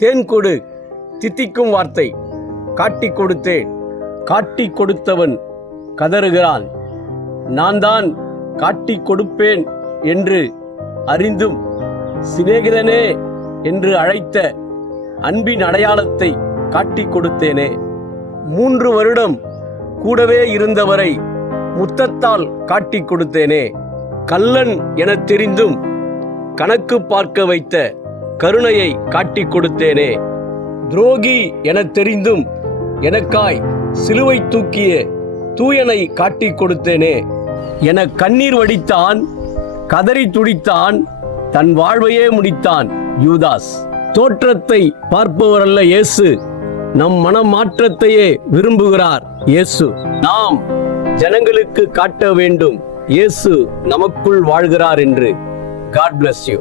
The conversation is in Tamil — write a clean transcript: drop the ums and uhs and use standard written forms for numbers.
தேன் கொடு, தித்திக்கும் வார்த்தை. காட்டி கொடுத்தேன், காட்டி கொடுத்தவன் கதறுகிறான். நான் தான் காட்டி கொடுப்பேன் என்று அறிந்தும் சிநேகிதனே என்று அழைத்த அன்பின் அடையாளத்தை காட்டி கொடுத்தேனே. 3 வருடம் கூடவே இருந்தவரை முத்தத்தால் காட்டி கொடுத்தேனே. கள்ளன் என தெரிந்தும் கணக்கு பார்க்க வைத்த கருணையை காட்டி கொடுத்தேனே. துரோகி என தெரிந்தும் எனக்காய் சிலுவை தூக்கிய தூயனை காட்டி கொடுத்தேனே. என கண்ணீர் வடித்தான், கதறி துடித்தான், தன் வாழ்வையே முடித்தான் யூதாஸ். தோற்றத்தை பார்ப்பவரல்ல இயேசு, நம் மனமாற்றத்தையே விரும்புகிறார் இயேசு. நாம் ஜனங்களுக்கு காட்ட வேண்டும் இயேசு நமக்குள் வாழ்கிறார் என்று. God bless you.